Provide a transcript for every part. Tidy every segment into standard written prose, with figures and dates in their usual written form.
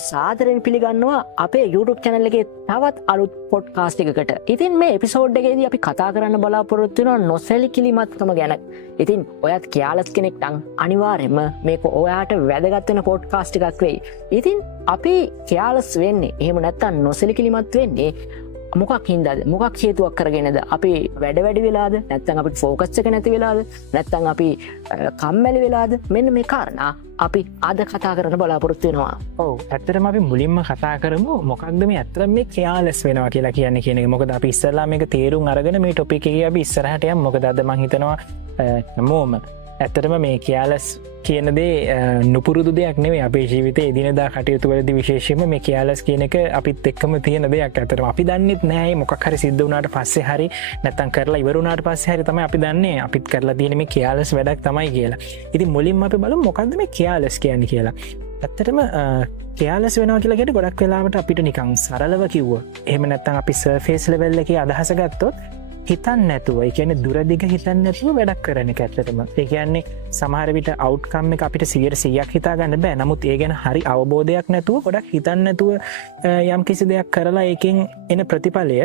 සාදරයෙන් පිළිගන්නවා අපේ YouTube channel එකේ තවත් අලුත් පොඩ්කාස්ට් එකකට. ඉතින් මේ එපිසෝඩ් එකේදී අපි කතා කරන්න බලාපොරොත්තු වෙනවා නොසැලකිලිමත්කම ගැන. ඉතින් ඔයත් කියාලස් කෙනෙක් නම් අනිවාර්යයෙන්ම මේක ඔයාට වැදගත් වෙන පොඩ්කාස්ට් එකක් වෙයි. ඉතින් අපි කියාලස් වෙන්නේ එහෙම නැත්නම් නොසැලකිලිමත් වෙන්නේ මොකක් හින්දාද? මොකක් හේතුවක් කරගෙනද? අපි වැඩ වෙලාද? නැත්නම් අපිට ફોකස් එක නැති වෙලාද? නැත්නම් අපි කම්මැලි වෙලාද? මෙන්න මේ කාරණා අපි අද කතා කරන්න බලාපොරොත්තු වෙනවා. ඔව් ඇත්තටම අපි මුලින්ම කතා කරමු මොකක්ද මේ ඇත්තටම මේ කෙයාලස් වෙනවා කියලා කියන්නේ කියන එක. මොකද අපි ඉස්සරලා මේක තේරුම් අරගෙන මේ ටොපික් එකේ අපි ඉස්සරහට යමු. මොකද අද මම හිතනවා හැමෝම ඇත්තටම මේ කෙයාලස් කියන දේ නුපුරුදු දෙයක් නෙවෙයි අපේ ජීවිතේ එදිනෙදා කටයුතු වලදී විශේෂයෙන්ම මේ කෙයාලස් කියන එක අපිත් එක්කම තියෙන දෙයක්. ඇත්තටම අපි දන්නෙත් නෑ මොකක් හරි සිද්ධ වුණාට පස්සේ හරි නැත්තම් කරලා ඉවර වුණාට පස්සේ හරි තමයි අපි දන්නේ අපිත් කරලා තියෙන මේ කෙයාලස් වැඩක් තමයි කියලා. ඉතින් මුලින්ම අපි බලමු මොකක්ද මේ කෙයාලස් කියන්නේ කියලා. ඇත්තටම කෙයාලස් වෙනවා කියලා කියන්නේ ගොඩක් වෙලාවට අපිට නිකන් සරලව කිව්ව. එහෙම නැත්තම් අපි සර්ෆේස් ලෙවල් එකේ අදහස ගත්තොත් හිතන්න නැතුව, ඒ කියන්නේ දුරදිග හිතන්න නැතුව වැඩක් කරන එක ඇත්තටම. ඒ කියන්නේ සමහර විට අවුට්කම් එක අපිට 100%ක් හිතා ගන්න බෑ. නමුත් ඒ ගැන හරි අවබෝධයක් නැතුව ගොඩක් හිතන්න නැතුව යම් කිසි දෙයක් කරලා ඒකෙන් එන ප්‍රතිඵලය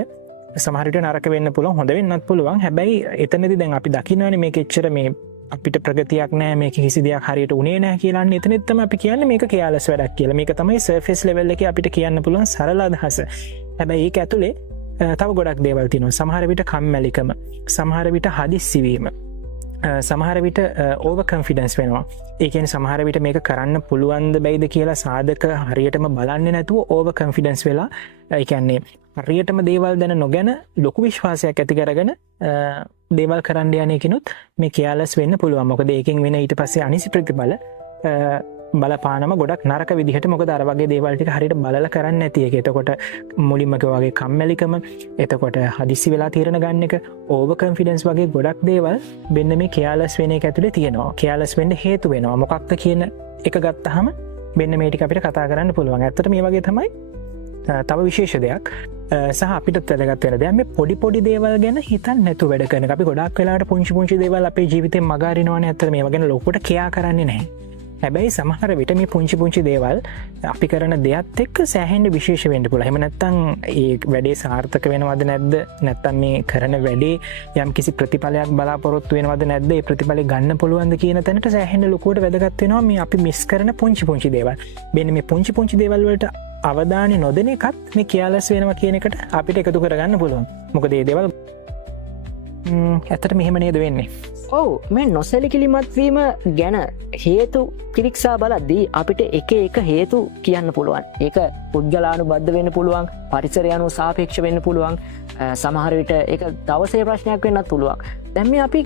සමහර විට නරක වෙන්න පුළුවන්, හොඳ වෙන්නත් පුළුවන්. හැබැයි එතනදී දැන් අපි දකින්නවානේ මේක එච්චර මේ අපිට ප්‍රගතියක් නෑ, මේක කිසි දෙයක් හරියට උනේ නෑ කියලා. එතනෙත් තමයි අපි කියන්නේ මේක කෙයාලස් වැඩක් කියලා. මේක තමයි සර්ෆේස් ලෙවල් එකේ අපිට කියන්න පුළුවන් සරල අදහස. හැබැයි ඒක ඇතුලේ තව ගොඩක් දේවල් තියෙනවා. සමහර විට කම්මැලිකම, සමහර විට හදිස්සි වීම, සමහර විට ඕවර් කොන්ෆිඩන්ස් වෙනවා. ඒ කියන්නේ සමහර විට මේක කරන්න පුළුවන්ද බැයිද කියලා සාධක හරියටම බලන්නේ නැතුව ඕවර් කොන්ෆිඩන්ස් වෙලා, ඒ කියන්නේ හරියටම දේවල් දැන නොගෙන ලොකු විශ්වාසයක් ඇති කරගෙන දේවල් කරන්න යන එකනොත් මේ කෙයාලස් වෙන්න පුළුවන්. මොකද ඒකෙන් වෙන ඊට පස්සේ අනිසි ප්‍රතිඵල බලපානම ගොඩක් නරක විදිහට. මොකද අර වගේ දේවල් ටික හරියට බලලා කරන්නේ නැති එක. එතකොට මුලින්ම වගේ කම්මැලිකම, එතකොට හදිස්සි වෙලා තීරණ ගන්න එක, ඕවර් කොන්ෆිඩන්ස් වගේ ගොඩක් දේවල් මෙන්න මේ කෙයාලස් වෙන එක ඇතුලේ තියෙනවා. කෙයාලස් වෙන්න හේතු වෙනවා. මොකක්ද කියන එක ගත්තාම මෙන්න මේ ටික අපිට කතා කරන්න පුළුවන්. ඇත්තට මේ වගේ තමයි තව විශේෂ දෙයක් සහ අපිට වැදගත් වෙන දෙයක් මේ පොඩි දේවල් ගැන හිතන්න නැතුව වැඩ කරන එක. අපි ගොඩක් වෙලාවට පුංචි දේවල් අපේ ජීවිතේ මග අරිනවනේ. ඇත්තට මේවා ගැන ලොකුට කෙයා කරන්නේ නැහැ. හැබැයි සමහර විට මේ පුංචි දේවල් අපි කරන දෙයත් එක්ක සෑහෙන්න විශේෂ වෙන්න පුළුවන්. එහෙම නැත්නම් ඒ වැඩේ සාර්ථක වෙනවද නැද්ද? නැත්නම් මේ කරන වැඩේ යම් කිසි ප්‍රතිඵලයක් බලාපොරොත්තු වෙනවද නැද්ද? ඒ ප්‍රතිඵලෙ ගන්න පුළුවන්ද කියන තැනට සෑහෙන්න ලොකුවට වැදගත් වෙනවා මේ අපි මිස් කරන පුංචි දේවල්. මෙන්න මේ පුංචි දේවල් වලට අවධානය නොදෙන එකත් මේ කෙයාලස් වෙනවා කියන එකට අපිට එකතු කරගන්න පුළුවන්. මොකද මේ දේවල් ඇත්තට මෙහෙම නේද වෙන්නේ. ඔව්, මේ නොසැලකිලිමත් වීම ගැන හේතු පිරික්සා බලද්දී අපිට එක හේතු කියන්න පුළුවන්. ඒක පුද්ගලානුබද්ධ වෙන්න පුළුවන්, පරිසරය අනුව සාපේක්ෂ වෙන්න පුළුවන්, සමහර විට ඒක දවසේ ප්‍රශ්නයක් වෙන්නත් පුළුවන්. දැන් මේ අපි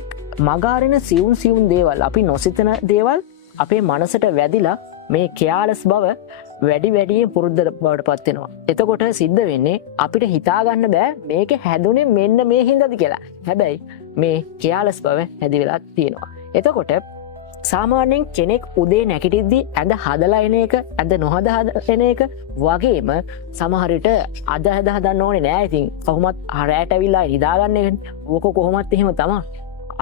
මගාරින සියුම් දේවල්, අපි නොසිතන දේවල් අපේ මනසට වැදිලා මේ කෙයාලස් බව වැඩියෙන් පුරුද්ද බවට පත් වෙනවා. එතකොට සිද්ධ වෙන්නේ අපිට හිතාගන්න බෑ මේක හැදුනේ මෙන්න මේ හින්දාද කියලා. හැබැයි මේ කෙයාලස් බව හැදි වෙලා තියෙනවා. එතකොට සාමාන්‍යයෙන් කෙනෙක් උදේ නැගිටිද්දී ඇඳ හදලා එන එක, ඇඳ නොහදා එන එක වගේම සමහර විට අද හදන්න ඕනේ නෑ. ඉතින් කොහොමත් රැට ඇවිල්ලා නිදාගන්න එක ඕක කොහොමත් එහෙම තමයි.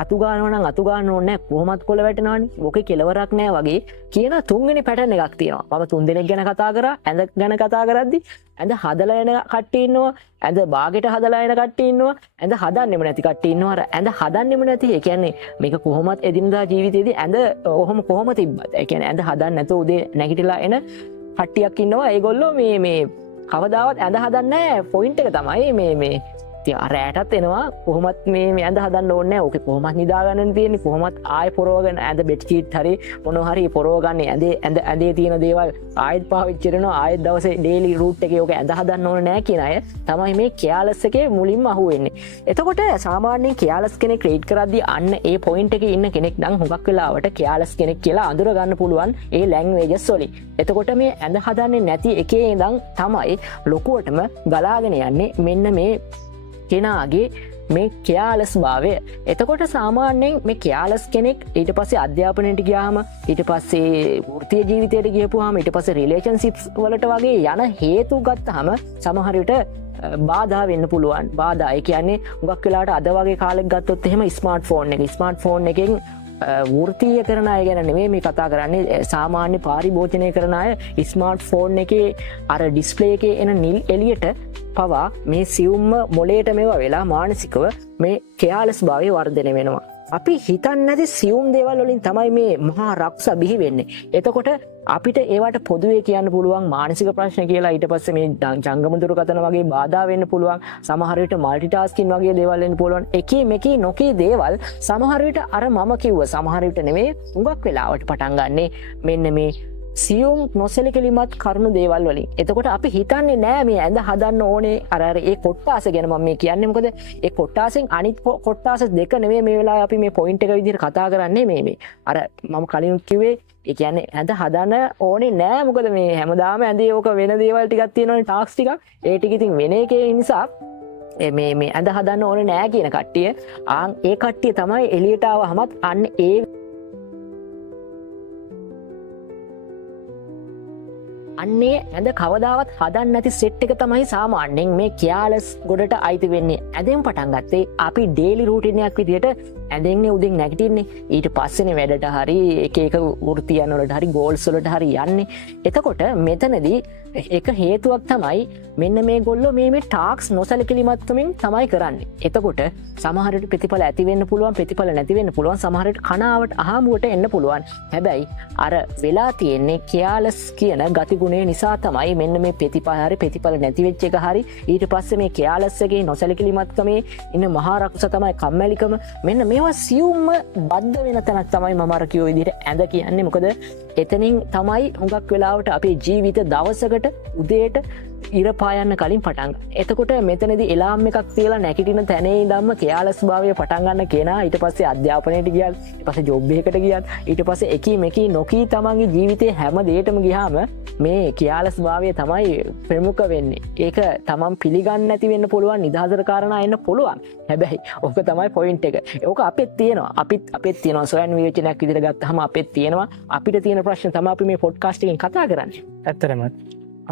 අතු ගන්නව නම් අතු ගන්න ඕනේ නැහැ, කොහොමත් කොළ වැටෙනවනේ, ඕකේ කෙලවරක් නැහැ වගේ කියන තුන්වෙනි පැටර්න් එකක් තියෙනවා. මම තුන් දෙනෙක් ගැන කතා කරා. ඇඳ ගැන කතා කරද්දී ඇඳ හදලා එන කට්ටිය ඉන්නවා, ඇඳ බාගෙට හදලා එන කට්ටිය ඉන්නවා, ඇඳ හදන්නෙම නැති කට්ටිය ඉන්නවා. අර ඇඳ හදන්නෙම නැති, ඒ කියන්නේ මේක කොහොමත් එදිනදා ජීවිතේදී ඇඳ කොහොම තිබ්බත්, ඒ කියන්නේ ඇඳ හදන්න නැතුව උදේ නැගිටලා එන කට්ටියක් ඉන්නවා. ඒගොල්ලෝ මේ කවදාවත් ඇඳ හදන්නේ නැහැ. පොයින්ට් එක තමයි මේ රෑටත් එනවා, කොහොමත් මේ ඇඳ හදන්න ඕනේ නැහැ. ඕකේ කොහොමත් නිදා ගන්න තියෙන්නේ, කොහොමත් ආයෙ පොරවගෙන ඇඳ බෙඩ් ෂීට් හරි මොනවා හරි පොරවගන්නේ, ඇඳේ තියෙන දේවල් ආයෙත් පාවිච්චි කරනවා, ආයෙත් දවසේ ඩේලි රූට් එකේ ඕක ඇඳ හදන්න ඕනේ නැහැ කියන අය තමයි මේ කෙයාලස් එකේ මුලින්ම අහුවෙන්නේ. එතකොට සාමාන්‍යයෙන් කෙයාලස් කෙනෙක් රේට් කරද්දී අන්න ඒ පොයින්ට් එකේ ඉන්න කෙනෙක් නම් හුඟක් වෙලාවට කෙයාලස් කෙනෙක් කියලා අඳුර ගන්න පුළුවන් ඒ ලැන්ග්වේජස් වලින්. එතකොට මේ ඇඳ හදන්නේ නැති එකේ ඉඳන් තමයි ලොකුවටම ගලාගෙන යන්නේ මෙන්න මේ කෙනාගේ මේ කෙයාලස් භාවය. එතකොට සාමාන්‍යයෙන් මේ කෙයාලස් කෙනෙක් ඊට පස්සේ අධ්‍යාපනයට ගියාම, ඊට පස්සේ වෘත්තීය ජීවිතයට ගියපුවාම, ඊට පස්සේ රිලේෂන්ෂිප්ස් වලට වගේ යන හේතු ගත්තාම සමහර විට බාධා වෙන්න පුළුවන්. බාධා ඒ කියන්නේ හුඟක් වෙලාවට අද වගේ කාලෙක ගත්තොත් එහෙම ස්මාර්ට්ෆෝන් එකෙන් වෘත්තීය කරන අය ගැන නෙමෙයි මේ කතා කරන්නේ සාමාන්‍ය පරිභෝජනය කරන අය ස්මාර්ට් ෆෝන් එකේ අර ඩිස්ප්ලේ එකේ එන නිල් එළියට පවා මේ සියුම්ම මොලේට මේවා වෙලා මානසිකව මේ කෙයාලස් භාවය වර්ධනය වෙනවා. අපි හිතන්නේ නැති සියුම් දේවල් වලින් තමයි මේ මහා රක්ෂ බිහි වෙන්නේ. එතකොට අපිට ඒවට පොදුවේ කියන්න පුළුවන් මානසික ප්‍රශ්න කියලා. ඊට පස්සේ මේ ජංගම දුරකථන වගේ බාධා වෙන්න පුළුවන්. සමහර විට মালටි ටාස්කින් වගේ දේවල් වෙන්න පුළුවන්. එකී මේකී නොකී දේවල් සමහර විට අර මම කිව්ව සමහර විට නෙමෙයි හුඟක් වෙලාවට පටන් ගන්නෙ මෙන්න මේ සියුම් නොසැලකිලිමත් කරුණු දේවල් වලින්. එතකොට අපි හිතන්නේ නෑ මේ ඇඳ හදන්න ඕනේ අර ඒ කොට්ටාස ගැන මම මේ කියන්නේ. මොකද ඒ කොට්ටාසෙන් අනිත් කොට්ටාස දෙක නෙවෙයි මේ වෙලාවේ අපි මේ පොයින්ට් එක විදිහට කතා කරන්නේ මේ අර මම කලින් කිව්වේ ඒ කියන්නේ ඇඳ හදන්න ඕනේ නෑ. මොකද මේ හැමදාම ඇඳේ ඕක වෙන දේවල් ටිකක් තියෙනවනේ ටාක්ස් ටිකක්. ඒ ටික ඉතින් වෙන එකේ නිසා මේ ඇඳ හදන්න ඕනේ නෑ කියන කට්ටිය ඒ කට්ටිය තමයි එළියට ආවහමත් අන්න ඒ අන්නේ ඇඳ කවදාවත් හදන්න නැති සෙට් එක තමයි සාමාන්‍යයෙන් මේ කියාලස් ගොඩට අයිති වෙන්නේ. ඇඳෙන් පටන් ගත්තේ අපි ඩේලි රූටින් එකක් විදියට ඇඳෙන්නේ උදෙන් නැගිටින්නේ. ඊට පස්සේනේ වැඩට හරි එක එක වෘත්තියන් වලට හරි ගෝල්ස් වලට හරි යන්නේ. එතකොට මෙතනදී එක හේතුවක් තමයි මෙන්න මේගොල්ලෝ මේ ටාක්ස් නොසැලකිලිමත්කමින් තමයි කරන්නේ. එතකොට සමහර විට ප්‍රතිඵල ඇති වෙන්න පුළුවන්, ප්‍රතිඵල නැති වෙන්න පුළුවන්. සමහර විට කනාවට අහමුවට එන්න පුළුවන්. හැබැයි අර වෙලා තියෙන්නේ කියාලස් කියන ගතිගුණය නිසා තමයි මෙන්න මේ ප්‍රතිඵල නැති වෙච්ච එක හරි ඊට පස්සේ මේ කියාලස් එකේ නොසැලකිලිමත්කමේ ඉන්න මහා රක්ෂ තමයි කම්මැලිකම. මෙන්න මේවා සියුම්ම බද්ධ වෙන තැනක් තමයි මම අර කියෝ විදිහට ඇඳ කියන්නේ. මොකද එතනින් තමයි හුඟක් වෙලාවට අපේ ජීවිත දවසකට උදේට ඉර පායන්න කලින් පටන් ගන්න. එතකොට මෙතනදී එලාම් එකක් තියලා නැගිටින තැනේ ඉඳන්ම කියාලස් භාවය පටන් ගන්න කෙනා ඊට පස්සේ අධ්‍යාපනයට ගියත් ඊට පස්සේ ජොබ් එකකට ගියත් ඊට පස්සේ එකී මේකී නොකී තමන්ගේ ජීවිතේ හැම දෙයකටම ගියාම මේ කියාලස් භාවය තමයි ප්‍රමුඛ වෙන්නේ. ඒක තමන් පිළිගන්නේ නැති වෙන්න පුළුවන්, නිදහසට කාරණා එන්න පුළුවන්. හැබැයි ඕක තමයි පොයින්ට් එක. ඕක අපිත් තියෙනවා. අපිත් තියෙනවා. සොයන් විවේචනයක් විදිහට ගත්තාම අපිත් තියෙනවා. අපිට තියෙන ප්‍රශ්න තමයි අපි මේ පොඩ්කාස්ට් එකෙන් කතා කරන්නේ. ඇත්තටම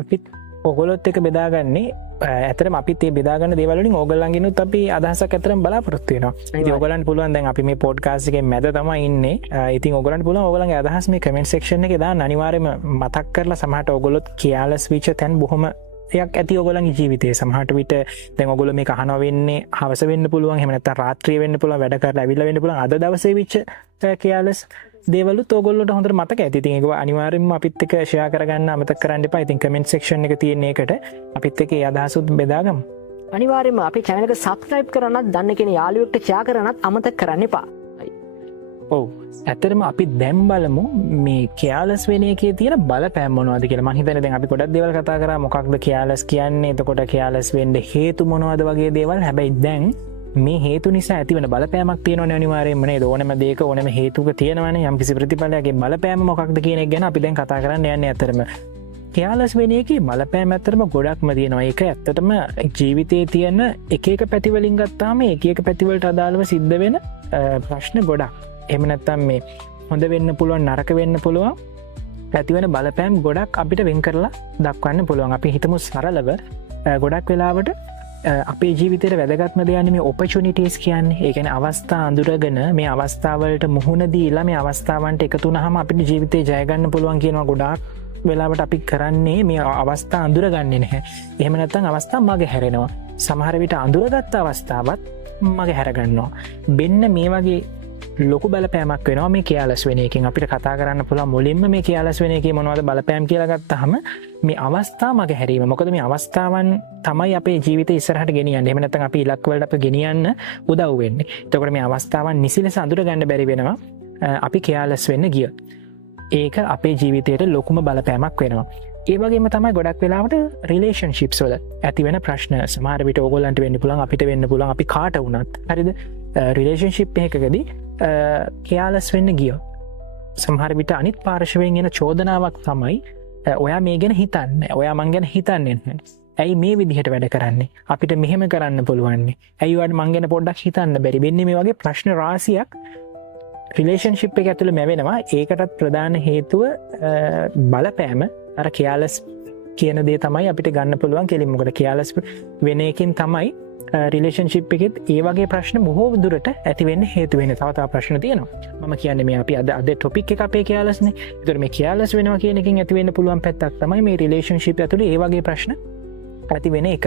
අපිත් ඔගොලොත් එක බෙදාගන්නේ ඇතරම අපිත් ඒ බෙදාගන්න දේවලින් ඕගොල්ලන්ගෙනුත් අපි අදහසක් ඇතරම බලාපොරොත්තු වෙනවා. ඉතින් ඔයගොල්ලන්ට පුළුවන් දැන් අපි මේ පොඩ්කාස්ට් එකේ මැද තමයි ඉන්නේ. ඉතින් ඔයගොල්ලන්ට පුළුවන් ඔයගොල්ලන්ගේ අදහස් මේ කමෙන්ට් සෙක්ෂන් එකේ දාන්න. අනිවාර්යයෙන්ම මතක් කරලා සමහරට ඔයගොල්ලොත් කියාලස් වෙච්ච තැන් බොහොම යක් ඇති ඔයගොල්ලන්ගේ ජීවිතේ. සමහරට විට දැන් ඔයගොල්ලෝ මේක අහනවා වෙන්නේ හවස වෙන්න පුළුවන්, එහෙම නැත්නම් රාත්‍රියේ වෙන්න පුළුවන්, වැඩ කරලා ඇවිල්ලා වෙන්න පුළුවන්. අද දවසේ වෙච්ච කියාලස් දේවලුත් ඔයගොල්ලෝට හොඳට මතක ඇති. ඉතින් ඒක අනිවාර්යෙන්ම අපිත් එක්ක ෂෙයා කරගන්න අමතක කරන්න එපා. ඉතින් කමෙන්ට් සෙක්ෂන් එක තියෙන එකට අපිත් එක්ක ඒ අදහසුත් බෙදාගමු. අනිවාර්යෙන්ම අපේ channel එක subscribe කරන්නත්, දන්න කෙන යාළුවෙක්ට ෂෙයා කරන්නත් අමතක කරන්න එපා. ඔව්. ඇත්තටම අපි දැන් බලමු මේ කියාලස් වෙන එකේ තියෙන බලපෑම් මොනවද කියලා. මම හිතන්නේ දැන් අපි ගොඩක් දේවල් කතා කරා. මොකක්ද කියාලස් කියන්නේ? එතකොට කියාලස් වෙන්න හේතු මොනවද වගේ දේවල්. හැබැයි දැන් මේ හේතු නිසා ඇතිවන බලපෑමක් තියෙනවනේ අනිවාර්යයෙන්ම නේද? ඕනෑම දෙයක ඕනෑම හේතුක තියෙනවනේ. යම් කිසි ප්‍රතිඵලයක බලපෑම මොකක්ද කියන එක ගැන අපි දැන් කතා කරන්න යන්නේ. ඇත්තටම කියාලස් වෙන එකේ බලපෑම ඇත්තටම ගොඩක්ම තියෙනවා. ඒක ඇත්තටම ජීවිතයේ තියෙන එක එක පැතිවලින් ගත්තාම එක එක පැතිවලට අදාළව සිද්ධ වෙන ප්‍රශ්න ගොඩක්. එහෙම නැත්නම් මේ හොඳ වෙන්න පුළුවන්, නරක වෙන්න පුළුවන් ඇතිවන බලපෑම් ගොඩක් අපිට වෙන් කරලා දක්වන්න පුළුවන්. අපි හිතමු සරලව ගොඩක් වෙලාවට අපේ ජීවිතයට වැදගත්ම දෙයන්නේ මේ ඔපචුනිටිස් කියන්නේ. ඒ කියන්නේ අවස්ථා අඳුරගෙන මේ අවස්ථාවලට මුහුණ දීලා මේ අවස්ථාවන්ට එකතු වුණාම අපිට ජීවිතේ ජය ගන්න පුළුවන් කියනවා. ගොඩාක් වෙලාවට අපි කරන්නේ මේ අවස්ථා අඳුරගන්නේ නැහැ. එහෙම නැත්නම් අවස්ථා මගේ හැරෙනවා. සමහර විට අඳුරගත්ත අවස්ථාවත් මගේ හැරගන්නවා. මෙන්න මේ වගේ ලොකු බලපෑමක් වෙනවා මේ කියාලස් වෙන එකෙන්. අපිට කතා කරන්න පුළුවන් මුලින්ම මේ කියාලස් වෙන එකේ මොනවද බලපෑම් කියලා ගත්තාම මේ අවස්ථා මගේ හැරීම. මොකද මේ අවස්ථාවන් තමයි අපේ ජීවිතේ ඉස්සරහට ගෙනියන්නේ. එහෙම නැත්නම් අපි ඉලක්ක වලට අපි ගෙනියන්න උදව් වෙන්නේ. එතකොට මේ අවස්ථාවන් නිසි ලෙස අඳුර ගන්න බැරි වෙනවා අපි කියාලස් වෙන්න ගියොත්. ඒක අපේ ජීවිතයට ලොකුම බලපෑමක් වෙනවා. ඒ වගේම තමයි ගොඩක් වෙලාවට රිලේෂන්ෂිප්ස් වල ඇති වෙන ප්‍රශ්න. සමහර විට ඕගොල්ලන්ට වෙන්න පුළුවන්, අපිට වෙන්න පුළුවන්, අපි කාට වුණත්. හරිද? රිලේෂන්ෂිප් එකකදී කියාලස් වෙන්න ගියොත් සමහර විට අනිත් පාර්ශවයෙන් එන චෝදනාවක් තමයි ඔයා මේ ගැන හිතන්නේ, ඔයා මං ගැන හිතන්නේ නැහැ. ඇයි මේ විදිහට වැඩ කරන්නේ? අපිට මෙහෙම කරන්න පුළුවන්නේ. ඇයි ඔයාට මං ගැන පොඩ්ඩක් හිතන්න බැරි? වෙන්නේ මේ වගේ ප්‍රශ්න රාශියක් රිලේෂන්ෂිප් එක ඇතුළේ මැවෙනවා. ඒකටත් ප්‍රධාන හේතුව බලපෑම අර කියාලස් කියන දේ තමයි අපිට ගන්න පුළුවන් කෙලින්. මොකද කියාලස් වෙන එකෙන් තමයි රිලේෂන්ශිප් එකෙත් ඒ වගේ ප්‍රශ්න බොහෝ දුරට ඇතිවෙන්න හේතුවෙන තවතා ප්‍රශ්න තියෙනවා ම කියන්න මේ අපි අද ටොපික් එක අපේ කියලස්න තුර මේ කියලස් වෙනවා කියනකින් ඇතිවෙන්න පුළුවන් පැත්තක් තමයි මේ රිලේෂන්ශිප් ඇතුළ ඒවගේ ප්‍රශ්න ඇති වෙන එක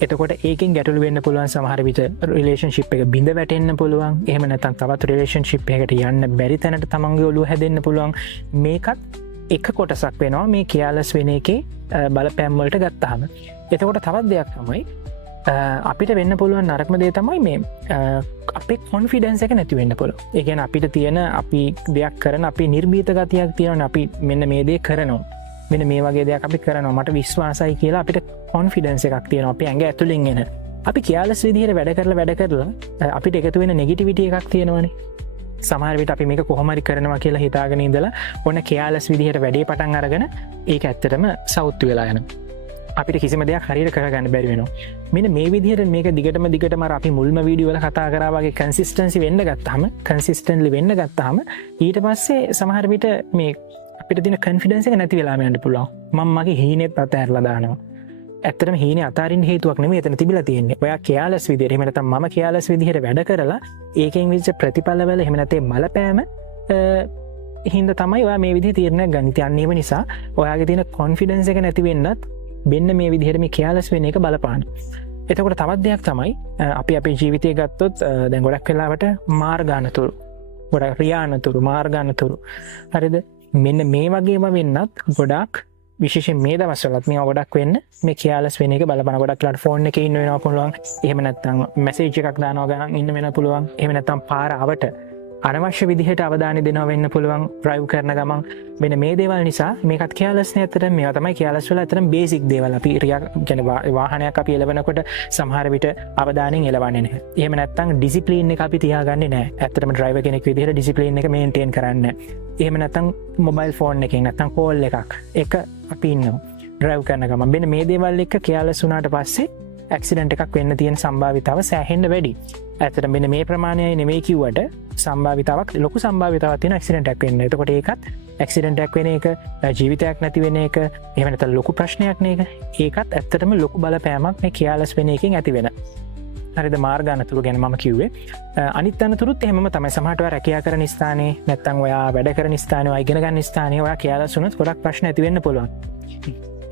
එතකොට ඒකින් ගැටල් වෙන්න පුළුවන් සමහර විට රිලේෂන්ශිප් එක බිඳ වැටෙන්න්න පුළුවන් එහෙම නැතන් තවත් රිලේෂන්ශිප් එකට යන්න බැරි තැනට තමන්ගේ ඔලු හැදෙන්න්න පුළුවන් මේකත් එක කොටසක් වෙනවා මේ කියලස් වෙන එකේ බල පැම්වලට ගත්තාම එතකොට තවත් දෙයක් තමයි අපිට වෙන්න පුළුවන් නරක්ම දේ තමයි මේ අපේ කොන්ෆිඩන්ස එක නැතිවෙන්න පුළ ඒගැන අපිට තියෙන අපි දෙයක් කරන අපි නිර්බීත ගතියක් තියෙන අපි මෙන්න මේ දේ කරනවා මෙන මේ වගේ දෙයක් අපි කරනවා මට විශ්වාසයි කියලා අපිට කොන්ෆිඩන්ස එකක් තියෙන අප ඇඟ ඇතුළින්ගෙන අපි කියලස් විදිහයට වැඩ කරලා අපිට එකතු වෙන නෙගිටිවිට එකක් තියෙනවනේ සමහරවිට අපි මේක කොහොමරි කරනවා කියලා හිතාගෙන ඉඳලා ඔන්න කියලස් විදිහයට වැඩේ පටන් අරගෙන ඒක ඇත්තටම සෞත්තු වෙලා යන අපිට කිසිම දෙයක් හරියට කරගන්න බැරි වෙනවා මෙන්න මේ විදිහට මේක දිගටම අපි මුල්ම වීඩියෝවල කතා කරා වගේ කන්සිස්ටන්සි වෙන්න ගත්තාම කන්සිස්ටන්ට්ලි වෙන්න ගත්තාම ඊට පස්සේ සමහර විට මේ අපිට දින කන්ෆිඩන්ස් එක නැති වෙලාම යන්න පුළුවන් මම මගේ හීනෙත් අතහැරලා දානවා ඇත්තටම හීන අතාරින් හේතුවක් නෙමෙයි එතන තිබිලා තියෙන්නේ ඔයා කියලස් විදිහට එහෙම නැත්නම් මම කියලස් විදිහට වැඩ කරලා ඒකෙන් විදිහට ප්‍රතිඵලවල එහෙම නැත්නම් මලපෑම හින්දා තමයි ඔයා මේ විදිහේ තීරණයක් ගන්න. ඉතින් අන්න නිසා ඔයාගේ තියෙන කොන්ෆිඩන්ස් එක නැති වෙන්නත් වෙන්න මේ විදිහට මේ කියලස් වෙන එක බලපාන. එතකොට තවත් දෙයක් තමයි අපි අපේ ජීවිතය ගත්තොත් දැන් ගොඩක් වෙලාවට මාර්ගානතුරු ගොඩක් රියානතුරු මාර්ගානතුරු හරිද මෙන්න මේ වගේම වෙන්නත් ගොඩක් විශේෂයෙන් මේ දවස්වලත් මේ ගොඩක් වෙන්න මේ කියලස් වෙන එක බලපන ගොඩක්ලාට ෆෝන් එකේ ඉන්න වෙනවා පුළුවන් එහෙම නැත්නම් මැසේජ් එකක් දානවා ගමන් ඉන්න වෙන පුළුවන් එහෙම නැත්නම් පාර අවට අනවශ්‍ය විදිහට අවධානය දෙනවා වෙන්න පුළුවන් ඩ්‍රයිව් කරන ගමන් මෙන්න මේ දේවල් නිසා මේකත් කියලස් නේ අතර මේවා තමයි කියලස් වල අතරම බේසික් දේවල් අපි වාහනයක් අපි එලවනකොට සමහර විට අවධානයෙන් එලවන්නේ නැහැ. එහෙම නැත්නම් ඩිසිප්ලින් එක අපි තියාගන්නේ නැහැ. ඇත්තටම ඩ්‍රයිවර් කෙනෙක් විදිහට ඩිසිප්ලින් එක මේන්ටේන් කරන්නේ නැහැ. එහෙම නැත්නම් මොබයිල් ෆෝන් එකකින් නැත්නම් කෝල් එකක් අපි ඉන්නවා ඩ්‍රයිව් කරන ගමන් මෙන්න මේ දේවල් එක්ක කියලස් වුණාට පස්සේ ඇක්සිඩන්ට් එකක් වෙන්න තියෙන සම්භාවිතාව සෑහෙන්න වැඩි. ඇත්තට මෙන්න මේ ප්‍රමාණයයි නෙමෙයි කිව්වට සම්භාවිතාවක් ලොකු සම්භාවිතාවක් තියෙන ඇක්සිඩන්ට් එකක් වෙන්න. එතකොට ඒකත් ඇක්සිඩන්ට් එකක් වෙන එක ජීවිතයක් නැති වෙන එක එහෙම නැත්නම් ලොකු ප්‍රශ්නයක් නේක. ඒකත් ඇත්තටම ලොකු බලපෑමක් මේ කියලස් වෙන එකෙන් ඇති වෙන. හරිද මාර්ගානතුරු ගැන මම කිව්වේ. අනිත් අනතුරුත් එහෙමම තමයි. සමහරට ඔයා රැකියා කරන ස්ථානේ නැත්නම් ඔයා වැඩ කරන ස්ථානේ ඔයා ඉගෙන ගන්න ස්ථානේ ඔයා කියලස් වුණොත් ගොඩක් ප්‍රශ්න ඇති වෙන්න පුළුවන්.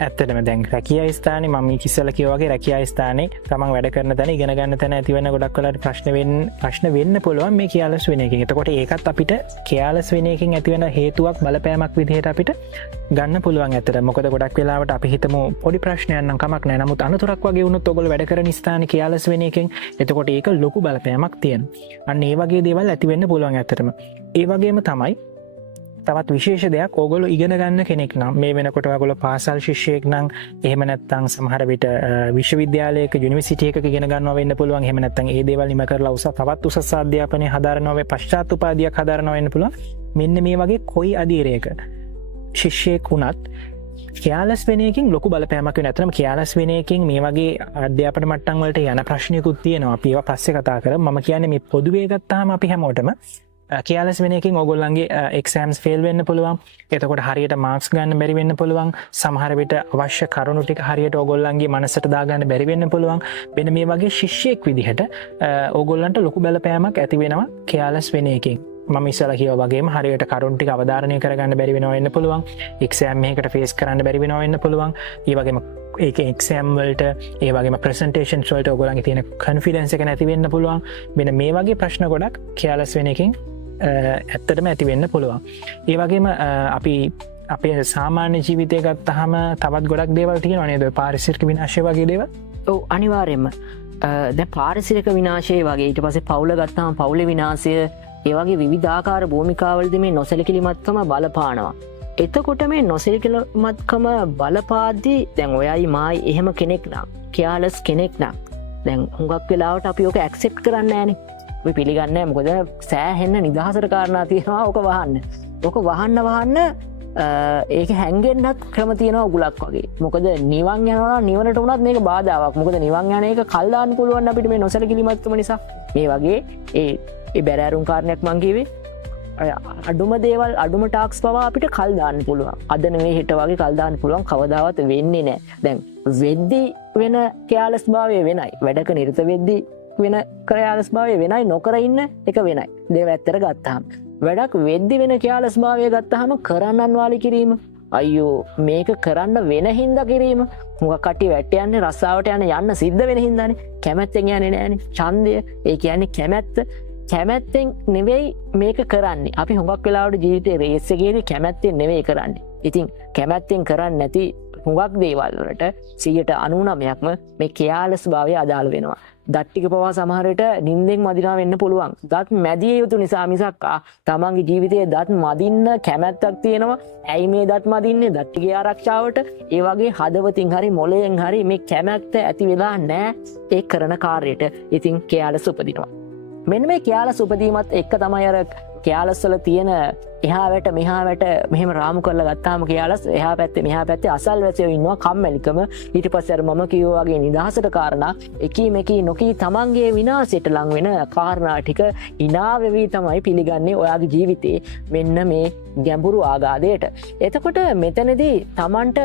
ඇත්තටම දැන් රැකියා ස්ථානේ මම ඉස්සෙල්ලා කිව්වා වගේ රැකියා ස්ථානේ තමන් වැඩ කරන තැන ඉගෙන ගන්න තැන ඇති වෙන ගොඩක් වෙලාවට ප්‍රශ්න වෙන්න පුළුවන් මේ කියලස් වෙන එකෙන්. එතකොට ඒකත් අපිට කියලස් වෙන එකෙන් ඇති වෙන හේතුවක් බලපෑමක් විදිහට අපිට ගන්න පුළුවන් ඇත්තට. මොකද ගොඩක් වෙලාවට අපි හිතමු පොඩි ප්‍රශ්නයක් නම් කමක් නැහැ. නමුත් අනතුරක් වගේ වුණොත් ඔයගොල්ලෝ වැඩ කරන ස්ථානේ කියලස් වෙන එකෙන් එතකොට ඒක ලොකු බලපෑමක් තියෙනවා. අන්න ඒ වගේ දේවල් ඇති වෙන්න පුළුවන් ඇත්තටම. ඒ වගේම තමයි තවත් විශේෂ දෙයක් ඕගොල්ලෝ ඉගෙන ගන්න කෙනෙක් නම් මේ වෙනකොට ඔයගොල්ලෝ පාසල් ශිෂ්‍යයෙක් නම් එහෙම නැත්නම් සමහර විට විශ්වවිද්‍යාලයක යුනිවර්සිටි එකක ඉගෙන ගන්නවා වෙන්න පුළුවන් එහෙම නැත්නම් ඒ දේවල් නිම කරලා තවත් උසස් අධ්‍යාපනය හදාරනවා වේ පශ්චාත් උපාධියක් හදාරනවා වෙන්න පුළුවන් මෙන්න මේ වගේ කොයි අධීරයක ශිෂ්‍යයෙක් වුණත් කියලස් වෙන එකකින් ලොකු බලපෑමක් වෙන. අතරම කියලස් වෙන එකකින් මේ වගේ අධ්‍යාපන මට්ටම් වලට යන ප්‍රශ්නයකුත් තියෙනවා. අපි ඒවා පස්සේ කතා කරමු. මම කියන්නේ මේ පොදුවේ ගත්තාම අපි හැමෝටම කියලස් වෙන එකකින් ඔයගොල්ලන්ගේ එක්සෑම්ස් ෆේල් වෙන්න පුළුවන්. එතකොට හරියට මාක්ස් ගන්න බැරි වෙන්න පුළුවන්. සමහර විට අවශ්‍ය කරුණු ටික හරියට ඔයගොල්ලන්ගේ මනසට දාගන්න බැරි වෙන්න පුළුවන්. මෙන්න මේ වගේ ශිෂ්‍යයෙක් විදිහට ඔයගොල්ලන්ට ලොකු බලපෑමක් ඇති වෙනවා කියලස් වෙන එකකින්. මම ඉස්සලා කිව්වා වගේම හරියට කරුණු ටික අවධාරණය කරගන්න බැරි වෙනවා වෙන්න පුළුවන්. එක්සෑම් එකකට ෆේස් කරන්න බැරි වෙනවා වෙන්න පුළුවන්. ඒ වගේම ඒක එක්සෑම් වලට ඒ වගේම ප්‍රසන්ටේෂන්ස් වලට ඔයගොල්ලන්ගේ තියෙන කොන්ෆිඩන්ස් එක නැති වෙන්න පුළුවන්. මෙන්න මේ වගේ ප්‍රශ්න ගොඩක් කියලස් වෙන එකකින් ඇත්තටම ඇති වෙන්න පුළුවන්. ඒ වගේම අපි අපේ සාමාන්‍ය ජීවිතය ගත්තහම තවත් ගොඩක් දේවල් තියෙනවා නේද? පාරිසරික විනාශය වගේ දේවල්. ඔව් අනිවාර්යයෙන්ම. දැන් පාරිසරික විනාශය වගේ ඊට පස්සේ පවුල ගත්තාම පවුලේ විනාශය ඒ වගේ විවිධාකාර භූමිකාවලදී මේ නොසැලකිලිමත්කම බලපානවා. එතකොට මේ නොසැලකිලිමත්කම බලපාද්දී දැන් ඔයයි මායි එහෙම කෙනෙක් නම් කියලස් කෙනෙක් නම් දැන් හුඟක් වෙලාවට අපි ඔක ඇක්සෙප්ට් කරන්නේ නැහනේ. අපි පිළිගන්නේ නැහැ. මොකද සෑහෙන්න නිදහසට කාරණා තියෙනවා ඔක වහන්න. ඔක වහන්න ඒක හැංගෙන්නත් ක්‍රම තියෙනවා උගලක් වගේ. මොකද නිවන් යනවා නිවනට උනත් මේක බාධාවක්. මොකද නිවන් යන එක කල් දාන්න පුළුවන් අපිට මේ නොසැලකිලිමත්කම නිසා. මේ වගේ ඒ බැරෑරුම් කාරණයක් මං කිව්වේ අඩුම දේවල් අඩුම ටාක්ස් පවා අපිට කල්දාන්න පුළුවන් අද නෙවේ හිට වගේ කල්දාන්න පුළුවන් කවදාවත් වෙන්නේ නෑ දැන් වෙද්දි වෙන කයාලස් භාවය වෙනයි වැඩක නිර්ත වෙද්දි වෙන කරයාලස් භාවය වෙනයි නොකර ඉන්න එක වෙනයි දේව ඇත්තර ගත්තාම වැඩක් වෙද්දි වෙන කයාලස් භාවය ගත්තහම කරන්නන් වාලි කිරීම අයෝ මේක කරන්න වෙන හින්ද කිරීම මුග කටි වැට යන්න රස්සාාවට යන යන්න සිද්ධ වෙන හින්දන කැමැත්තෙන් යන නෑන චන්දය ඒ කියන්නේ කැමැත්තෙන් නෙවෙයි මේක කරන්නේ අපි හොඟක් වෙලාවට ජීවිතය රේස්සගේද කැමැත්තෙන් නෙවෙයි කරන්න ඉතින් කැමැත්තෙන් කරන්න නැති හුඟක් දේවල්වලට 99%ක්ම මේ කයාලස් භාවය අදාළ වෙනවා දට්ටික පවා සමහරට නින්දෙන් මදිනා වෙන්න පුළුවන් දත් මැදිය යුතු නිසා මිසක්කා තමන්ගේ ජීවිතයේ දත් මදින්න කැමැත්තක් තියෙනවා ඇයි මේ දත් මදින්නේ දට්ටිගේ ආරක්ෂාවට ඒ වගේ හදවතින් හරි මොලයෙන් හරි මේ කැමැත්ත ඇති වෙලා නෑ ඒ කරන කාර්යයට ඉතින් කයාලස් උපදිනවා මෙන්න මේ කයාලස් උපදීමත් එක්ක තමයි අර කයාලස්වල තියෙන එහාවට මෙහාවට මෙහෙම රාමු කරලා ගත්තාම කයාලස් එහා පැත්තේ මෙහා පැත්තේ අසල්වැසියෝ ඉන්නවා කම්මැලිකම ඊට පස්සේ අර මම කිව්වා වගේ නිදහසට කාරණා එකී මෙකී නොකී තමන්ගේ විනාශයට ලං වෙන කාරණා ටික hina වෙවි තමයි පිළිගන්නේ ඔයාගේ ජීවිතේ මෙන්න මේ ගැඹුරු ආගාදයට එතකොට මෙතනදී තමන්ට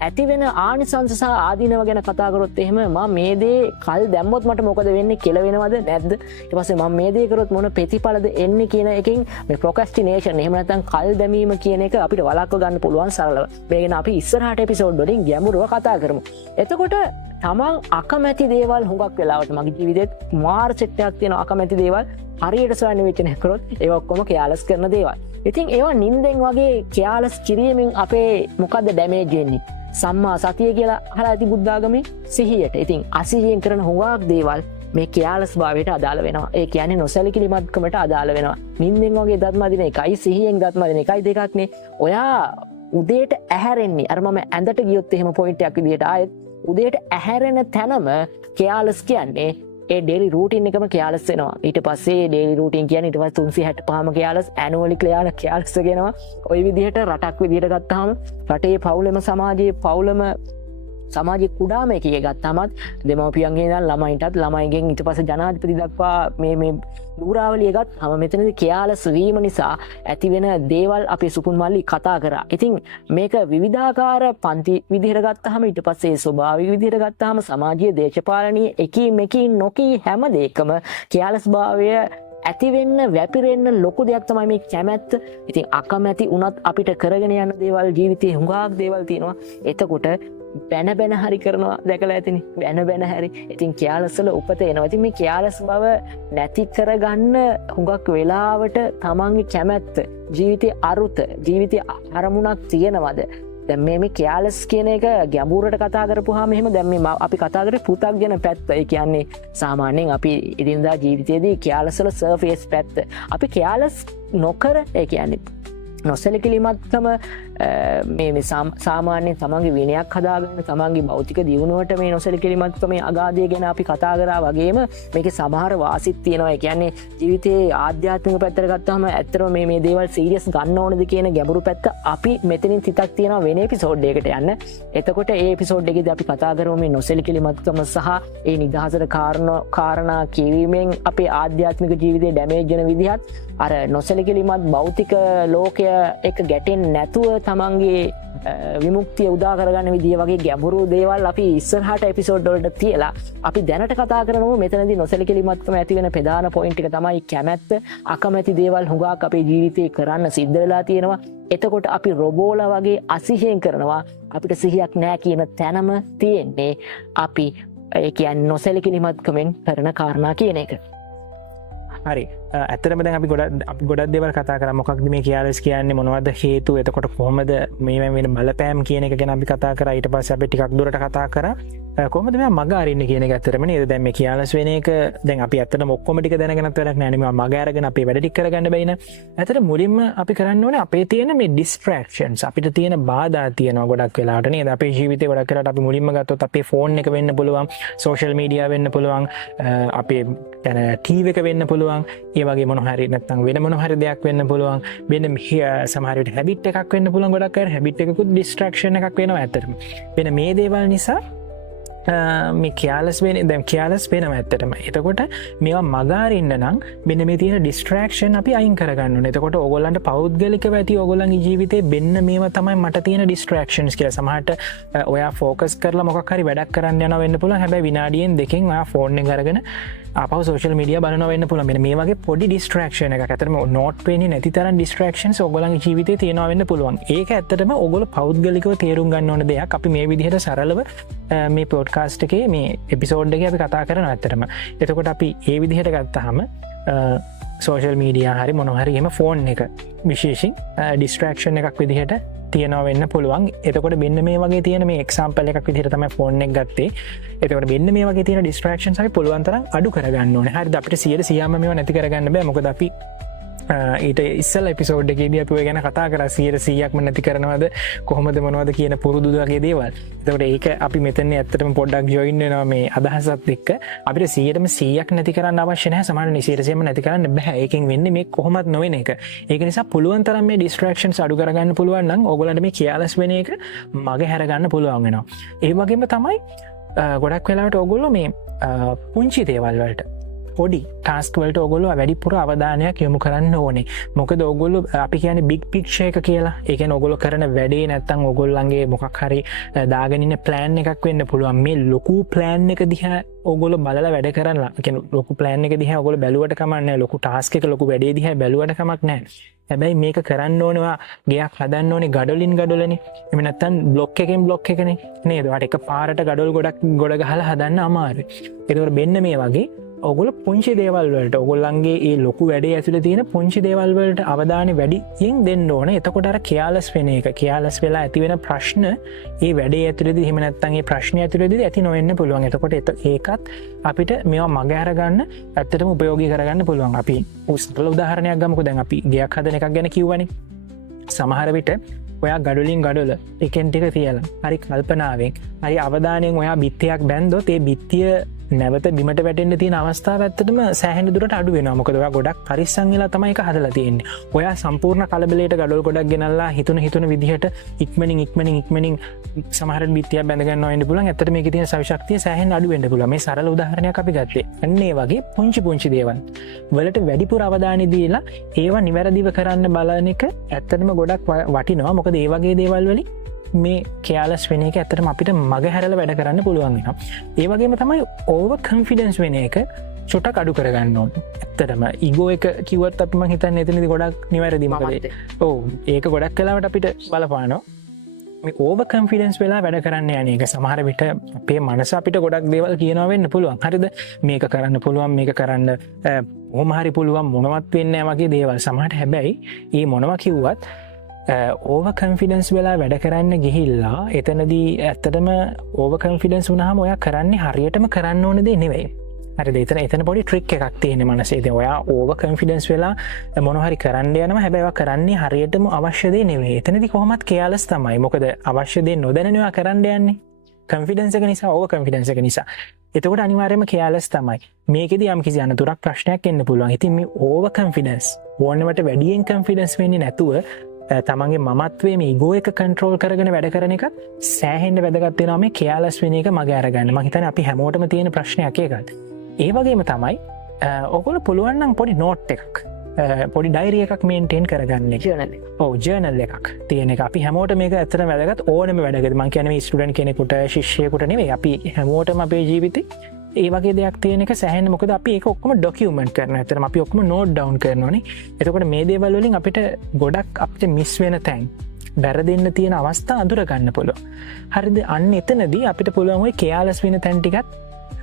ඇති වෙන ආනිසංස සහ ආදීනව ගැන කතා කරොත් එහෙම මම මේ දේ කල් දැම්මොත් මට මොකද වෙන්නේ කියලා වෙනවද නැද්ද ඊට පස්සේ මම මේ දේ කරොත් මොන ප්‍රතිඵලද එන්නේ කියන එකෙන් මේ ප්‍රොක්‍රස්ටිනේෂන් එහෙම නැත්නම් කල් දැමීම කියන එක අපිට වළක්ව ගන්න පුළුවන් සරලව මේ ගැන අපි ඉස්සරහට එපිසෝඩ් වලින් ගැඹුරව කතා කරමු එතකොට තමන් අකමැති දේවල් හුඟක් වෙලාවට මගේ ජීවිතේත් මාර් සෙට් එකක් තියෙන අකමැති දේවල් හරියට සොයන්න විචනය කරොත් ඒ ඔක්කොම කයාලස් කරන දේවල් ඉතින් ඒවා නින්දෙන් වගේ කයාලස් කිරීමෙන් අපේ මොකද්ද ඩැමේජ් වෙන්නේ සම්මා සතිය කියලා අහලා ඇති බුද්ධාගමේ සිහියට. ඉතින් අසිහියෙන් කරන හුඟක් දේවල් මේ කයාලස් භාවයට අදාළ වෙනවා. ඒ කියන්නේ නොසැලකිලිමත්කමට අදාළ වෙනවා. නිින්දෙන් වගේ දත් මදින එකයි සිහියෙන් දත් මදින එකයි දෙකක්නේ. ඔයා උදේට ඇහැරෙන්නේ අර මම ඇඳට ගියොත් එහෙම පොයින්ට් එකක් විදියට ආයෙත් උදේට ඇහැරෙන තැනම කයාලස් කියන්නේ ඒ ඩේලි රූටින් එකම කයාලස් වෙනවා. ඊට පස්සේ ඩේලි රූටින් කියන්නේ ඊට පස්සේ 365ම කයාලස් ඇනුවලි කයාලස් වෙනවා. ওই විදිහට රටක් විදිහට ගත්තාම රටේ පවුලම සමාජයේ කුඩාම එකේ ගත්තාමත් දෙමව්පියන්ගේ ඉඳන් ළමයින්ටත් ළමයිගෙන් ඊට පස්සේ ජනාධිපති දක්වා මේ දූරාවලිය ගත්තාම මෙතනදී කයාලස් වීම නිසා ඇතිවෙන දේවල් අපි සුකුන් මල්ලි කතා කරා. ඉතින් මේක විවිධාකාර පන්ති විදිහට ගත්තාම ඊට පස්සේ ස්වභාවික විදිහට ගත්තාම සමාජීය දේශපාලනීය එකී මෙකී නොකී හැම දෙයකම කයාලස් භාවය ඇතිවෙන්න වැපිරෙන්න ලොකු දෙයක් තමයි මේ කැමැත්ත. ඉතින් අකමැති වුණත් අපිට කරගෙන යන දේවල් ජීවිතේ හුඟක් දේවල් තියෙනවා. එතකොට බැන හරි කරනවා දැකලා ඇතිනේ. බැන හරි. ඉතින් කයාලස් වල උපත එනවා. ඉතින් මේ කයාලස් බව නැති කරගන්න හුඟක් වෙලාවට තමන්ගේ කැමැත්ත, ජීවිතේ අරුත, ජීවිතේ අරමුණක් තියෙනවද? දැන් මේ කයාලස් කියන එක ගැඹුරට කතා කරපුවාම එහෙම දැන් මේ අපි කතා කරේ පෘථග්ජන පැත්ත. ඒ කියන්නේ සාමාන්‍යයෙන් අපි ඉදින්දා ජීවිතයේදී කයාලස් වල සර්ෆේස් පැත්ත. අපි කයාලස් නොකර ඒ කියන්නේ නොසැලකිලිමත්කම මේ සාමාන්‍යයෙන් තමන්ගේ විනයක් හදාගන්න තමන්ගේ භෞතික දියුණුවට මේ නොසැලකිලිමත්කමේ අගාධය ගැන අපි කතා කරා වගේම මේකේ සමහර වාසිත් තියෙනවා. ඒ කියන්නේ ජීවිතයේ ආධ්‍යාත්මික පැත්තට ගත්තාම ඇත්තටම මේ දේවල් සීරියස් ගන්න ඕනද කියන ගැඹුරු පැත්ත අපි මෙතනින් තිතක් තියෙනවා වෙන එපිසෝඩ් එකකට යන්න. එතකොට ඒ එපිසෝඩ් එකේදී අපි කතා කරමු මේ නොසැලකිලිමත්කම සහ ඒ නිදහසට කාරණා කියවීමෙන් අපේ ආධ්‍යාත්මික ජීවිතේ ඩැමේජ් වෙන විදිහත් අර නොසැලකිලිමත් භෞතික ලෝකය එක ගැටෙන්නේ නැතුව තමන්ගේ විමුක්තිය උදා කරගන්න විදිය වගේ ගැඹුරු දේවල් අපි ඉස්සරහට එපිසෝඩ් වලට තියලා අපි දැනට කතා කරමු. මෙතනදී නොසැලකිලිමත්කම ඇති වෙන ප්‍රධාන පොයින්ට් එක තමයි කැමැත්ත. අකමැති දේවල් හුඟක් අපේ ජීවිතේ කරන්න සිද්ධ වෙලා තියෙනවා. එතකොට අපි රොබෝලා වගේ අසිහියෙන් කරනවා. අපිට සිහියක් නැහැ කියන තැනම තියෙන්නේ අපි ඒ කියන්නේ නොසැලකිලිමත්කමෙන් කරන කාරණා කියන එක. හරි ඇතරම දැන් අපි ගොඩක් දේවල් කතා කරා. මොකක්ද මේ කයාලස් කියන්නේ, මොනවද හේතු, එතකොට කොහොමද මේ වෙන බලපෑම් කියන එක ගැන අපි කතා කරා. ඊට පස්සේ අපි ටිකක් දුරට කතා කරා කොහොමද මේ මග අරින්නේ කියන එක. ඇත්තටම නේද දැන් මේ කයාලස් වෙන එක දැන් අපි ඇත්තටම ඔක්කොම ටික දැනගෙනත් වැඩක් නැහැ නේ. මග අරගෙන අපේ වැඩ ටික කරගන්න බැයින. ඇත්තට මුලින්ම අපි කරන්න ඕනේ අපේ තියෙන මේ ඩිස්ට්‍රැක්ෂන්ස්, අපිට තියෙන බාධා තියෙනවා ගොඩක් වෙලාවට නේද. අපේ ජීවිතේ ගොඩක් වෙලාවට අපි මුලින්ම ගත්තොත් අපේ ෆෝන් එක වෙන්න පුළුවන්, සෝෂල් මීඩියා වෙන්න පුළුවන්, අපේ ටීවී එක වෙන්න පුළුවන්, ඒ වගේ මොන හරි නැත්නම් වෙන මොන හරි දෙයක් වෙන්න පුළුවන්. වෙන සමහර විට හැබිට් එකක් වෙන්න පුළුවන්. ගොඩක් අය හැබිට් එකකුත් ඩිස්ට්‍රැක්ෂන් එකක් වෙනවා ඇත්තටම. වෙන මේ දේවල් නිසා මේ කියලස් වෙන දැම් කියලස් වෙනම ඇත්තටම එතකොට මේවා මගාරන්න නම් මෙන්න මේ තියෙන ඩිස්ට්‍රක්ෂන් අපි අයින් කරගන්න එතකොට ඔගොලන්ට පෞද්ගලික ඇති ඔගොලන් ජීවිතය බෙන්න මේම තමයි මට තියෙන ඩිස්ට්‍රක්ෂන්ස් කියල සමහට ඔයා ෆෝකස් කරලා මොකහරි වැඩක් කරන්න යන වෙන්න පුළ හැබ විනාඩියෙන් දෙකින් ෆෝර්න කරගෙන අප සෝෂල් මඩිය බලනවන්න පුළ මෙ මේ වගේ පොඩි ඩිස්ට්‍රක්ෂන එක ඇතරම නොට පේනි නැතිතර ඩිස්ට්‍රක්ෂන් ඔගලන් ජීවිතය තියෙනවන්න පුළුවන් ඒක ඇත්තටම ඔගොල පෞද්ගලිකව තේරුම් ගන්න ඕන දෙයක් අපි මේ විදිහට සරලව මේ පෝඩ්කාස්ට් එකේ මේ එපිසෝඩ්ඩක අපි කතා කරන ඇත්තරම එතකොට අපි ඒ විදිහට ගත්තහම සෝෂල් මීඩිය හරි මොනහරිම ෆෝන් එක විශේෂින් ඩිස්ට්‍රක්ෂන් එකක් විදිහට තියෙනවෙන්න පුළුවන් එතකොට බෙන්න මේ වගේ තියෙන මේ එක්සම්පල එකක් විදිහට තමයි ෆෝන් එක ගත්තේ එතකොට බෙන්න මේ වගේ තියෙන ඩිස්ට්‍රක්ෂන් සයි පුළුවන් තරම් අඩු කරගන්න ඕනේ හරිද අපිට 100% මේවා නැති කරගන්න බෑ මොකද අපි ඊට ඉස්සල් එපිසෝඩ් එකේදී අපි ඔය ගැන කතා කරා 100%ක්ම නැති කරනවද කොහොමද මොනවද කියන පුරුදු වගේ දේවල්. එතකොට ඒක අපි මෙතන ඇත්තටම පොඩ්ඩක් ජොයින් වෙනවා මේ අදහසත් එක්ක. අපිට 100%ක් නැති කරන්න අවශ්‍ය නැහැ. සමහරවිට 100%ම නැති කරන්න බෑ. ඒකෙන් වෙන්නේ මේ කොහොමත් නොවෙන එක. ඒක නිසා පුළුවන් තරම් මේ ඩිස්ට්‍රැක්ෂන්ස් අඩු කරගන්න පුළුවන් නම් ඕගොල්ලන්ට මේ කියාලස් වෙන එක මග හැර ගන්න පුළුවන් වෙනවා. ඒ වගේම තමයි ගොඩක් වෙලාවට ඕගොල්ලෝ මේ පුංචි දේවල් වලට පොඩි ටස්කවලට ඔගොල්ල වැඩිපුර අවධානයක් යොමු කරන්න ඕනේ මොකද ඔගොල්ලු අපි කියන බික් පික්ෂය එක කියලා ඒක ඔගොල කරන වැඩේ නැත්තං ඔගොල්ලන්ගේ මොකක් හරි දාගෙනන්න ප්ලෑන් එකක් වෙන්න පුළුවන් මේ ලොකු ප්ලෑන් එක දිහ ඔගොල බල වැඩ කරලා ලොකු ප්ලෑන් එක දිහ ඔගොල බැලුවට කමන්න ලොකු ටස්ක එක ලොකු වැඩේ දිහ බැලුවට කමක් නෑ හැබැයි මේක කරන්න ඕනවා ගයක් හදන්න ඕනේ ගඩොලින් ගඩොලන එමනත්තන් බ්ලොක් එකෙන් බ්ලොක් එකන නේදවට එක පාරට ගඩොල් ගොඩක් ගොඩ ගහල හදන්න අමාරු එතවට බෙන්න මේ වගේ ඔගොල පුංචි දේවල්වලට ඔගොල්ලන්ගේ ඒ ලොකු වැඩේ ඇතුළ තියෙන පුංචි දේවල්වලට අවධානය වැඩියෙන් දෙන්න ඕන එතකොටර කියාලස් වෙන එක කියාලස් වෙලා ඇතිවෙන ප්‍රශ්න ඒ වැඩේ ඇතුළෙදි එහෙම නැත්නම් ඒ ප්‍රශ්නය ඇතුළෙදි ඇති නොවෙන්න පුළුවන් එතකොට ඒකත් අපිට මේවා මගහැරගන්න ඇත්තටම උපයෝගී කරගන්න පුළුවන් අපි උස්තල උදාහරණයක් ගමුකෝ දැන් අපි ගයක් හදන එකක් ගැන කිව්වනේ සමහර විට ඔයා ගඩොලින් ගඩොල එකෙන් ටික තියලා හරි කල්පනාවෙන් හරි අවධානයෙන් ඔයා බිත්තියක් බැන්දොත් ඒ බිත්තිය නැවත බිමට වැටෙන්න්න තියෙන අවස්ථාව ඇත්තටම සෑහෙන දුරට අඩු වෙනවා මොකද ඔයා ගොඩක් පරිස්සම් වෙලා තමයි ඒක හදලා තියෙන්නේ. ඔයා සම්පූර්ණ කලබලයට ගඩොල් ගොඩක් ගෙනල්ලා හිතුන විදිහට ඉක්මනින් සමහර බිත්තියක් බැඳ ගන්නවා වෙන්න පුළුවන්. ඇත්තට මේකේ තියෙන සවිශක්තිය සෑහෙන අඩු වෙන්න පුළුවන්. මේ සරල උදාහරණයක් අපි ගත්තේ. අන්න ඒ වගේ පුංචි දේවල් වලට වැඩිපුර අවධානය දීලා ඒවා නිවැරදිව කරන්න බලන එක ඇත්තටම ගොඩක් වටිනවා. මොකද ඒ වගේ දේවල් වලින් මේ කයාලස් වෙන එක ඇතරම අපිට මග හැරල වැඩ කරන්න පුළුවන් වෙනවා. ඒ වගේම තමයි ඕව කන්ෆිඩන්ස් වෙන එක චොටක් අඩු කරගන්න ඕන ඇත්තටම ඉගෝ එක කිවත් අපම හිතන්න එතනති ගොඩක් නිවැරදිමකද ඕ ඒක ගොඩක් කලාවට අපිට බලපානෝ මේ ඕව කන්ෆිඩන්ස් වෙලා වැඩ කරන්න යන එක සමහර විට අපේ මනස අපිට ගොඩක් දේවල් කියනවෙන්න පුළුවන් හරිද මේක කරන්න පුළුවන් මේක කරන්න ඕමහරි පුළුවන් මොනවත් වෙන්න වගේ දේවල් සමහට හැබැයි ඒ මොනව කිව්වත් ඕව කන්ෆිඩන්ස් වෙලා වැඩ කරන්න ගිහිල්ලා එතනදී ඇත්තටම ඕව කන්ෆිඩන්ස් වුණහම ඔයා කරන්නේ හරියටම කරන්න ඕන දේ නෙවෙයි හරි එතන පොඩි ට්‍රික් එකක් තියෙන මනසේද ඔයා ඕව කන්ෆිඩන්ස් වෙලා මොනහරි කරන්න යනම හැබැයි කරන්නේ හරියටම අවශ්‍ය දේ නෙවෙයි එතනදී කොහොමත් කෙයාලස් තමයි මොකද අවශ්‍ය දේ නොදැනෙනවා කරන්න යන්නේ කන්ෆිඩන්ස් එක නිසා ඕව කන්ෆිඩන්ස් එක නිසා එතකොට අනිවාර්යයෙන්ම කෙයාලස් තමයි මේකෙදි යම් කිසි අනතුරක් ප්‍රශ්නයක් එන්න පුළුවන් ඉතින් මේ ඕව කන්ෆිඩන්ස් ඕනෙකට වැඩියෙන් කන්ෆිඩන්ස් වෙන්නේ නැතුව තමන්ගේ මමත්වේ මේ ගෝ එක කන්ට්‍රෝල් කරගෙන වැඩ කරන එක සෑහෙන්ට වැදගත්වෙනවා මේ කයාලස් වෙන එක මග අරගන්න මහිතන අපි හැමෝටම තියෙන ප්‍රශ්නයක් එකත් ඒ වගේම තමයි ඔකොල පුළුවන්නම් පොඩි නෝට් එකක් පොඩි ඩයිරිය එකක් මේන්ටේන් කරගන්න ජර්නල් එකක් තියෙන එක අපි හැමෝට මේක ඇතර වැදගත් ඕනම වැඩගත් මං කියන ස්ටඩන් කෙනෙකුට ශිෂ්‍යයකුට නෙවේ අපි හැමෝටම අපේ ජීවිතය ඒ වගේ දෙයක් තියෙන එක සැහන මොකද අපි ඒක ඔක්කම ඩොකියමෙන්ට් කරන ඇතරම අපි ඔක්කම නෝට් ඩවන්් කරනවානේ එතකොට මේ දේවල් වලින් අපිට ගොඩක් අපිට මිස් වෙන තැන් බැරදන්න තියෙන අවස්ථා අඳුරගන්න පොළො හරිද අන්න එතනදී අපිට පුළුවන්යි කයාලස් වෙන තැන්ටිකත්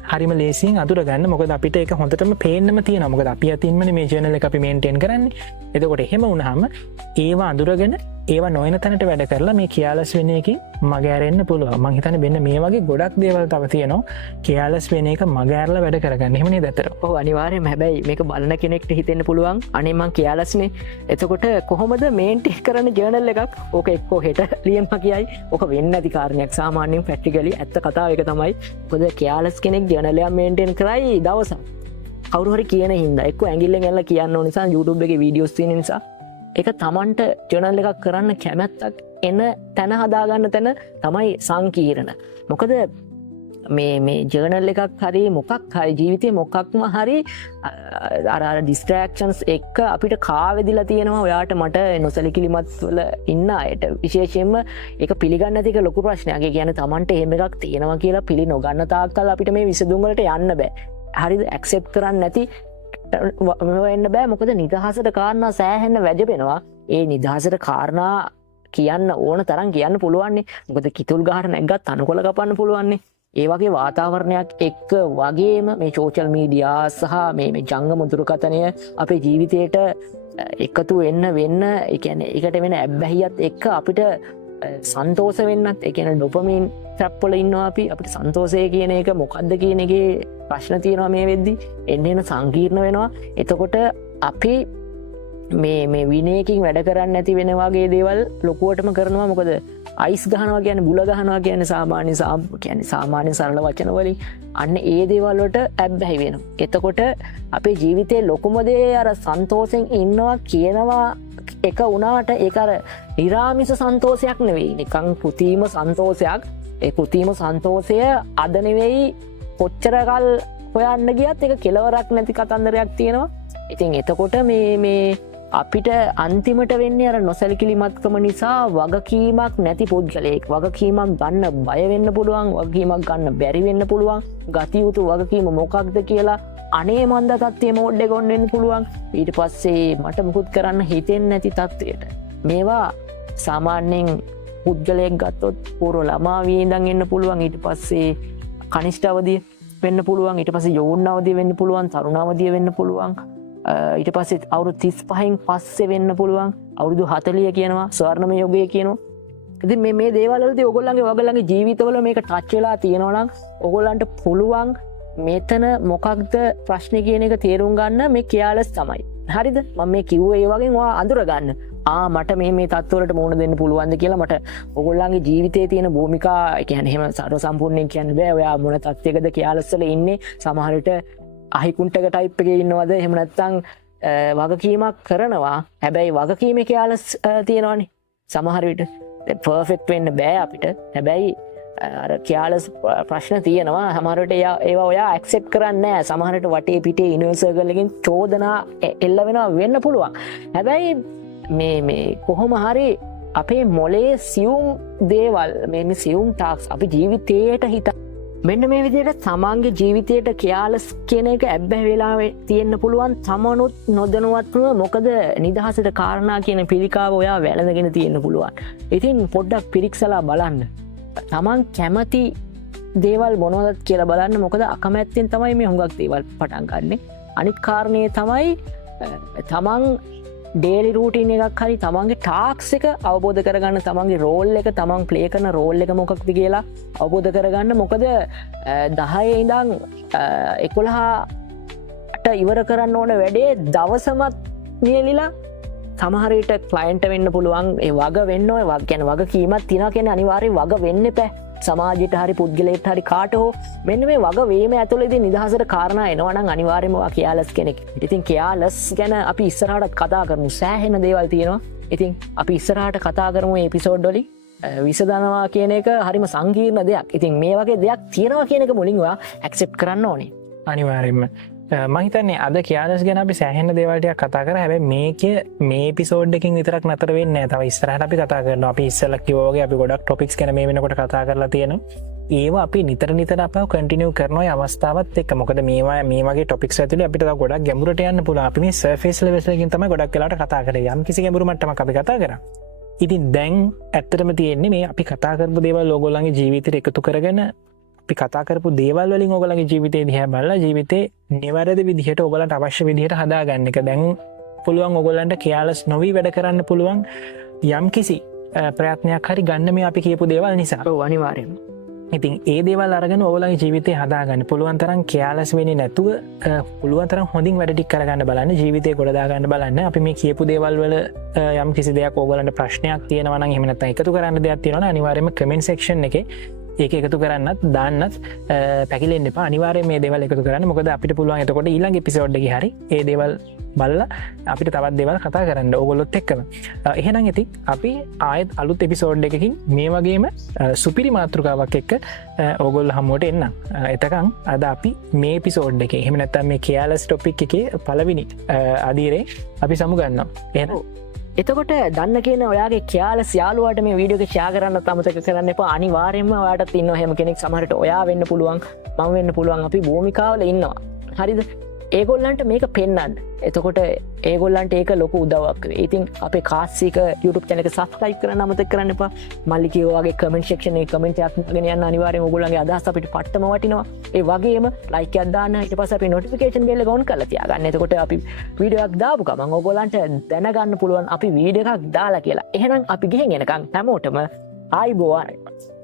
හරිම ලේසින් අදුරගන්න මොකද අපිට එක හොඳටම පේනම තියෙන මොකද අපි අතින්ම මේ ජර්නල් එක අපි මේන්ටේන් කරන්නේ එතකොට එහෙම වුණාම ඒවා අඳුරගෙන ඒවා නොයන තැනට වැඩ කරලා මේ කියාලස් වෙන එකකින් මගෑරෙන්න පුළුවන් මං හිතන්නේ මෙන්න මේ වගේ ගොඩක් දේවල් තව තියෙනවා කියාලස් වෙන එක මගෑරලා වැඩ කරගන්න එහෙම නේද අතර ඔව් අනිවාර්යයෙන්ම හැබැයි මේක බලන කෙනෙක්ට හිතෙන්න පුළුවන් අනේ මං කියාලස්නේ එතකොට කොහොමද මේන්ටේන් කරන්න ජර්නල් එකක් ඕක එක්කෝ හෙට ලියන්න කියයි ඕක වෙන්නේ නැති කාරණයක් සාමාන්‍යයෙන් ප්‍රැක්ටිකලි ඇත්ත කතාව එක තමයි මොකද කියාලස් කෙනෙක් ජර්නල් එක මේන්ටේන් කරයි දවසක් කවුරු හරි කියන හින්දා එක්ක ඇඟිල්ලෙන් ඇල්ල කියන්න ඕන නිසා YouTube එකේ වීඩියෝස් තියෙන නිසා ඒක තමන්ට ජර්නල් එකක් කරන්න කැමැත්තක් එන තැන හදාගන්න තැන තමයි සංකීර්ණ මොකද මේ ජර්නල් එකක් හරි මොකක් හරි ජීවිතය මොකක්ම හරි ඩිස්ට්‍රක්ෂන්ස් එක්ක අපිට කාවෙදිලා තියෙනවා ඔයාට මට නොසැලකිලිමත් වල ඉන්න අයට විශේෂයෙන්ම එක පිළිගන්න තික ලොකු ප්‍රශ්නයගේ කියන තමන්ට එහෙම එකක් තියෙනවා කියලා පිළි නොගන්න තාක්කල් අපිට මේ විසඳුම්වලට යන්න බෑ හරිද ඇක්සෙප් කරන්න නැති එන්න බෑ මොකද නිදහසට කාරණා සෑහෙන්න වැජබෙනවා ඒ නිදහසට කාරණා කියන්න ඕන තරන් කියන්න පුළුවන්නේ මොකද කිතුල් ගහට නැගත් අනුකොල කපන්න පුළුවන්නේ ඒ වගේ වාතාවරණයක් එක්ක වගේම මේ සෝෂල් මීඩියා සහ මේ ජංගම දුරකථනය අපේ ජීවිතයට එකතු වෙන්න එකන එකට වෙන ඇබ්බැහියත් එක්ක අපිට සන්තෝස වෙන්නත් එකන ඩොපමින් ට්‍රප්පොල ඉන්නවා අපිට සන්තෝසය කියන එක මොකක්ද කියන එක ප්‍රශ්න තියෙනවා මේ වෙද්දි එන්න සංකීර්ණ වෙනවා එතකොට අපි මේ විනයකින් වැඩ කරන්න ඇති වෙනවාගේ දේවල් ලොකුවටම කරනවා මොකද අයිස් ගහනවා කියන බුල ගහනවා කියන සාමාන්‍ය කියන සාමාන්‍ය සරල වචන වලින් අන්න ඒ දේවල්වලට ඇබ්බැහි වෙනවා. එතකොට අපේ ජීවිතේ ලොකුමදේ අර සන්තෝෂෙන් ඉන්නවා කියනවා එක වුණාට ඒක අර නිරාමිස සන්තෝෂයක් නෙවෙයි. නිකන් පුතීම සන්තෝෂයක්. ඒ පුතීම සන්තෝෂය අද නෙවෙයි කොච්චරකල් හොයන්න ගියත් ඒක කෙලවරක් නැති කතන්දරයක් තියෙනවා. ඉතින් එතකොට මේ අපිට අන්තිමට වෙන්නේ අර නොසැලකිලිමත්කම නිසා වගකීමක් නැති පුද්ගලයෙක් වගකීමක් ගන්න බය වෙන්න පුළුවන් වගකීමක් ගන්න බැරි වෙන්න පුළුවන් ගතියුතු වගකීම මොකක්ද කියලා අනේ මන්ද තත්ත්වයේ මෝඩ්ඩේ ගොන්න වෙන්න පුළුවන් ඊට පස්සේ මට මුකුත් කරන්න හිතෙන්නේ නැති තත්ත්වයට මේවා සාමාන්‍යයෙන් පුද්ගලයෙක් ගත්තොත් පූර්ව ළමා වියේ ඉඳන් එන්න පුළුවන් ඊට පස්සේ කනිෂ්ඨ අවධිය වෙන්න පුළුවන් ඊට පස්සේ යෞවන අවධිය වෙන්න පුළුවන් තරුණ අවධිය වෙන්න පුළුවන් ඊට පස්සේ අවුරුදු 35න් පස්සේ වෙන්න පුළුවන් අවුරුදු 40 කියනවා ස්වර්ණමය යුගය කියනවා. ඉතින් මේ දේවල් වලදී ඔයගොල්ලන්ගේ ජීවිතවල මේක ටච් වෙලා තියෙනවා නම් ඔයගොල්ලන්ට පුළුවන් මෙතන මොකක්ද ප්‍රශ්නේ කියන එක තේරුම් ගන්න මේ කෙයාලස් තමයි. හරිද? මම මේ කිව්වේ ඒ වගේ ඔයා අඳුර ගන්න. මට මේ තත්ත්වවලට මුහුණ දෙන්න පුළුවන්ද කියලා මට ඔයගොල්ලන්ගේ ජීවිතයේ තියෙන භූමිකා කියන්නේ එහෙම සර්ව සම්පූර්ණයෙන් කියන්න බෑ. ඔයා මොන තත්ත්වයකද කෙයාලස් වල ඉන්නේ සමහර විට අහිකුන්ටක ටයිප් එකේ ඉන්නවද එහෙම නැත්නම් වගකීමක් කරනවා හැබැයි වගකීමේ කෙයාලස් තියෙනවනේ සමහර විට පර්ෆෙක්ට් වෙන්න බෑ අපිට හැබැයි අර කෙයාලස් ප්‍රශ්න තියෙනවා සමහර විට ඒවා ඔයා ඇක්සෙප්ට් කරන්නේ නැහැ සමහර විට වටේ පිටේ ඉනර් සර්කල් එකෙන් චෝදනා එල්ල වෙනවා වෙන්න පුළුවන් හැබැයි මේ කොහොම හරි අපේ මොලේ සියුම් දේවල් මේ සියුම් ටාක්ස් අපි ජීවිතේට හිත මෙන්න මේ විදිහට තමන්ගේ ජීවිතයට කෙයාලස් කියන එක ඇබ්බැහි වෙලා තියෙන්න පුළුවන් තමනුත් නොදැනුවත්ව මොකද නිදහසට කාරණා කියන පිළිකාව ඔයා වැළඳගෙන තියෙන්න පුළුවන්. ඉතින් පොඩ්ඩක් පිරික්සලා බලන්න. තමන් කැමති දේවල් මොනවද කියලා බලන්න මොකද අකමැත්තෙන් තමයි මේ හුඟක් දේවල් පටන් ගන්නෙ. අනිත් කාරණේ තමයි තමන් ඩේලි රූටින් එකක් හරි තමන්ගේ ටාක්ස් එක අවබෝධ කරගන්න තමන්ගේ රෝල් එක තමන් ප්ලේ කරන රෝල් එක මොකක්ද කියලා අවබෝධ කරගන්න මොකද 10 ඉඳන් 11ට ඉවර කරන්න ඕන වැඩේ දවසමත් නියලිලා සමහර විට ක්ලයන්ට් වෙන්න පුළුවන් ඒ වග වෙන්න ඕන වගකීමක් තියෙනවා කියන්නේ අනිවාර්යෙන් වග වෙන්න එපා සමාජයට හරි පුද්ගලයෙක්ට හරි කාට හෝ මෙන්න මේ වග වීම ඇතුළේදී නිදහසට කාරණා එනවා නම් අනිවාර්යයෙන්ම ඔයා කෙයාලස් කෙනෙක්. ඉතින් කෙයාලස් ගැන අපි ඉස්සරහට කතා කරමු. සෑහෙන දේවල් තියෙනවා. ඉතින් අපි ඉස්සරහට කතා කරමු මේ එපිසෝඩ් වලින්. විසඳනවා කියන එක හරිම සංකීර්ණ දෙයක්. ඉතින් මේ වගේ දෙයක් තියෙනවා කියන එක මුලින් ඔයා ඇක්සෙප්ට් කරන්න ඕනේ. අනිවාර්යයෙන්ම. මම හිතන්නේ අද කෙයාලස් ගැන අපි සෑහෙන දේවල් ටිකක් කතා කරා. හැබැයි මේ එපිසෝඩ් එකකින් විතරක් නතර වෙන්නේ නැහැ. තව ඉස්සරහට අපි කතා කරනවා. අපි ඉස්සෙල්ලා කිව්වා වගේ අපි ගොඩක් ටොපික්ස් ගැන මේ වෙනකොට කතා කරලා තියෙනවා. ඒවා අපි නිතර අපව කන්ටිනියු කරනවා මේ අවස්ථාවත් එක්ක. මොකද මේ වගේ ටොපික්ස් ඇතුලේ අපිට තව ගොඩක් ගැඹුරට යන්න පුළුවන්. අපි මේ සර්ෆේස් ලෙවල් එකකින් තමයි ගොඩක් වෙලාවට කතා කරේ. යම් කිසි ගැඹුරු මට්ටමක් අපි කතා කරා. ඉතින් දැන් ඇත්තටම තියෙන්නේ මේ අපි කතා කරපු දේවල් ඕගොල්ලන්ගේ ජීවිතේට එකතු කරගෙන අපි කතා කරපු දේවල් වලින් ඕගොල්ලන්ගේ ජීවිතේ දිහා බලලා ජීවිතේ නිවැරදි විදිහට ඕගොල්ලන්ට අවශ්‍ය විදිහට හදාගන්න එක. දැන් පුළුවන් ඕගොල්ලන්ට කෙයාලස් නොවි වැඩ කරන්න පුළුවන් යම් කිසි ප්‍රයත්නයක් හරි ගන්න මේ අපි කියපු දේවල් නිසා. ඔව් අනිවාර්යයෙන්ම. ඉතින් ඒ දේවල් අරගෙන ඕගොල්ලන්ගේ ජීවිතේ හදාගන්න පුළුවන් තරම් කෙයාලස් වෙන්නේ නැතුව පුළුවන් තරම් හොඳින් වැඩ ටික කරගන්න බලන්න ජීවිතේ ගොඩ දාගන්න බලන්න. අපි මේ කියපු දේවල් වල යම් කිසි දෙයක් ඕගොල්ලන්ට ප්‍රශ්නයක් තියෙනවා නම් එහෙම නැත්නම් එකතු කරන්න දෙයක් තියෙනවා නම් අනිවාර්යයෙන්ම කමෙන්ට් සෙක්ෂන් එකේ ඒක එකතු කරන්නත් දාන්නත් පැකිලෙන්න එපා. අනිවාර්යයෙන් මේ දේවල් එකතු කරන්න. මොකද අපිට පුළුවන් එතකොට ඊළඟ එපිසෝඩ් එකේ හරි මේ දේවල් බල්ල අපිට තවත් දෙවල් කතා කරන්න ඔගොලොත් එක්කම එහෙනම් ඇති අපි ආයත් අලුත් එපිසෝඩ් එකකින් මේ වගේම සුපිරි මාතෘකාවක් එක්ක ඕගොල් හමුවට එන්න එතකං අද අපි මේ පිසෝඩ් එක එහෙම නැත්තම් මේ කයාලස් ටොපික් එකේ පලවිනි අදීරේ අපි සමුගන්නවා එන එතකොට දන්න කියන ඔයාගේ කියල යාලුවට මේ වීඩියෝ ෂයා කරන්න අමතක කරන්න එපා අනිවාර්යෙන්ම ඔයාට ඉන්න හැම කෙනෙක් සමහරට ඔයා වෙන්න පුළුවන් මම වෙන්න පුළුවන් අපි භූමිකාවල ඉන්නවා හරිද ඒගොල්ලන්ට මේක පෙන්න්න එතකොට ඒගොල්ලන්ට ඒක ලොක උදවක් ඉතින් අපේ කාසික YouTube චැනක සස්ක්‍රයිබ් කරන්න අමතක කරන්න එපා මල්ලිකවගේ කමෙන්ට් ශක්ෂණය කමෙන්ට් ගෙන අනිවාරය ඔගොලන්ගේ අදහස් අපිට පට්ටම වටිනවා ඒ වගේම ලයික් අදදාන්න ඊට පස්ස අපේ නොටිෆිකේෂන් බෙල්ල ගොන් කරලා තියාගන්න එතකොට අපි වීඩියෝක් දාපු ගමන් ඔයගොල්ලන්ට දැනගන්න පුළුවන් අපි වීඩියෝ එකක් දාලා කියලා එහෙනම් අපි ගිහින් එනකන් හැමෝටම ආයිබෝවන්